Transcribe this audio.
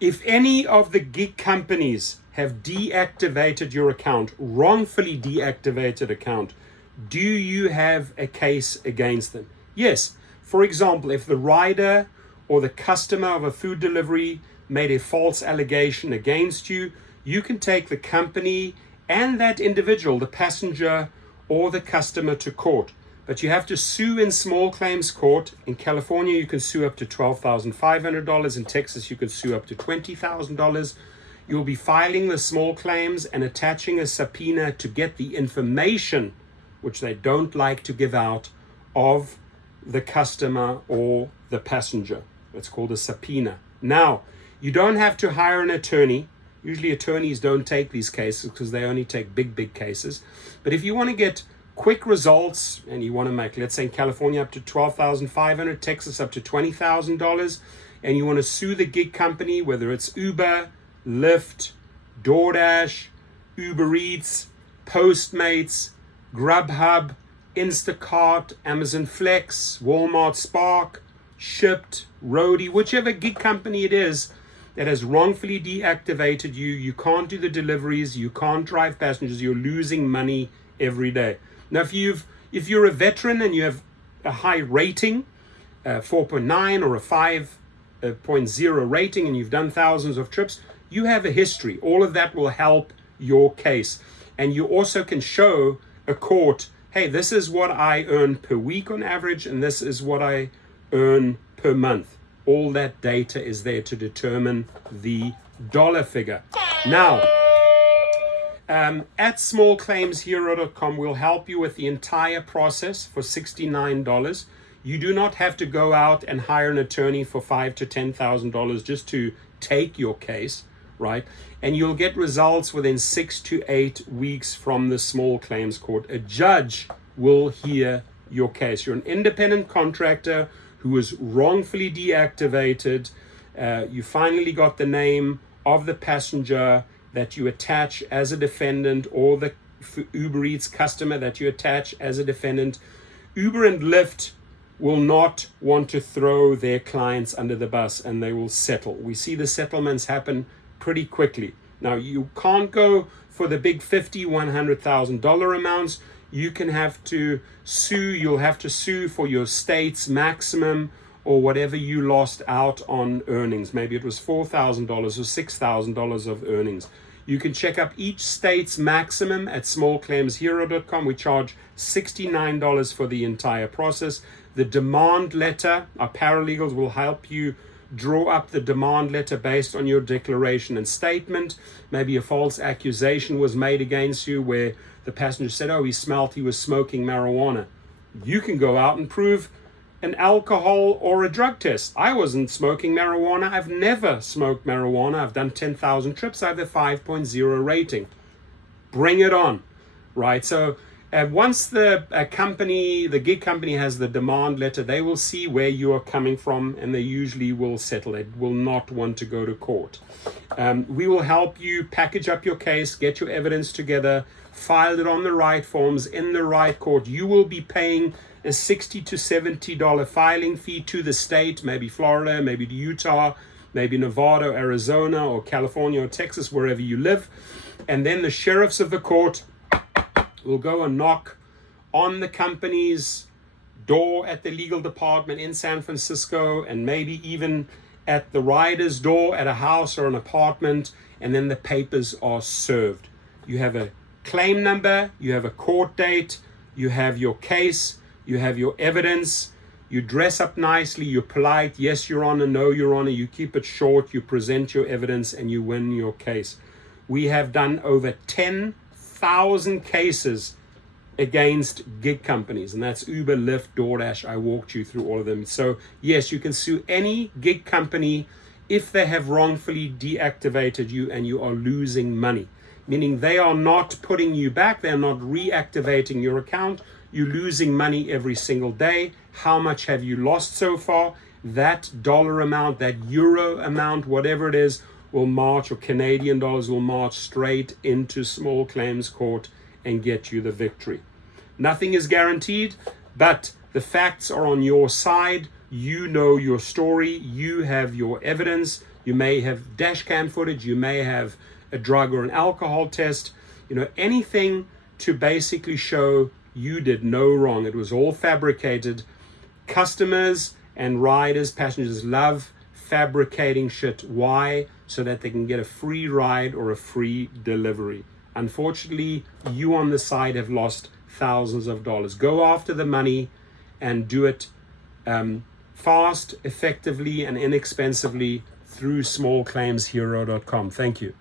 If any of the gig companies have deactivated your account, wrongfully deactivated account, do you have a case against them? Yes. For example, if the rider or the customer of a food delivery made a false allegation against you, you can take the company and that individual, the passenger or the customer, to court. But you have to sue in small claims court. In California, you can sue up to $12,500. In Texas, you can sue up to $20,000. You'll be filing the small claims and attaching a subpoena to get the information, which they don't like to give out, of the customer or the passenger. It's called a subpoena. Now, you don't have to hire an attorney. Usually attorneys don't take these cases because they only take big cases. But if you want to get quick results and you want to make, let's say in California, up to $12,500, Texas up to $20,000, and you want to sue the gig company, whether it's Uber, Lyft, DoorDash, Uber Eats, Postmates, Grubhub, Instacart, Amazon Flex, Walmart Spark, Shipt, Roadie, whichever gig company it is that has wrongfully deactivated you, you can't do the deliveries, you can't drive passengers, you're losing money every day. Now, if you're a veteran and you have a high rating, 4.9 or a 5.0 rating, and you've done thousands of trips, you have a history. All of that will help your case. And you also can show a court, hey, this is what I earn per week on average, and this is what I earn per month. All that data is there to determine the dollar figure. Now, at smallclaimshero.com, we'll help you with the entire process for $69. You do not have to go out and hire an attorney for $5,000 to $10,000 just to take your case, right? And you'll get results within 6 to 8 weeks from the small claims court. A judge will hear your case. You're an independent contractor who was wrongfully deactivated. You finally got the name of the passenger that you attach as a defendant, or the Uber Eats customer that you attach as a defendant. Uber and Lyft will not want to throw their clients under the bus, and they will settle. We see the settlements happen pretty quickly. Now, you can't go for the big $50,000, $100,000 amounts. You can have to sue. You'll have to sue for your state's maximum or whatever you lost out on earnings. Maybe it was $4,000 or $6,000 of earnings. You can check up each state's maximum at smallclaimshero.com. We charge $69 for the entire process. The demand letter, our paralegals will help you draw up the demand letter based on your declaration and statement. Maybe a false accusation was made against you where the passenger said, oh, he smelled he was smoking marijuana. You can go out and prove an alcohol or a drug test. I wasn't smoking marijuana. I've never smoked marijuana. I've done 10,000 trips. I have a 5.0 rating. Bring it on, right? So once the gig company has the demand letter, they will see where you are coming from, and they usually will settle it, will not want to go to court. We will help you package up your case, get your evidence together, file it on the right forms in the right court. You will be paying a $60 to $70 filing fee to the state, maybe Florida, maybe Utah, maybe Nevada, Arizona, or California, or Texas, wherever you live. And then the sheriffs of the court will go and knock on the company's door at the legal department in San Francisco, and maybe even at the rider's door at a house or an apartment, and then the papers are served. You have a claim number, you have a court date, you have your case, you have your evidence, you dress up nicely, you're polite, yes, Your Honor, no, Your Honor, you keep it short, you present your evidence, and you win your case. We have done over 10,000 cases against gig companies, and that's Uber, Lyft, DoorDash. I walked you through all of them. So yes, you can sue any gig company if they have wrongfully deactivated you and you are losing money, meaning they are not putting you back, they're not reactivating your account. You're losing money every single day. How much have you lost so far? That dollar amount, that euro amount, whatever it is, will march, or Canadian dollars will march straight into small claims court and get you the victory. Nothing is guaranteed, but the facts are on your side. You know your story. You have your evidence. you may have dash cam footage, you may have a drug or an alcohol test, anything to basically show you did no wrong. It was all fabricated. Customers and riders, passengers love fabricating shit. Why? So that they can get a free ride or a free delivery. Unfortunately, you on the side have lost thousands of dollars. Go after the money and do it fast, effectively, and inexpensively through smallclaimshero.com. Thank you.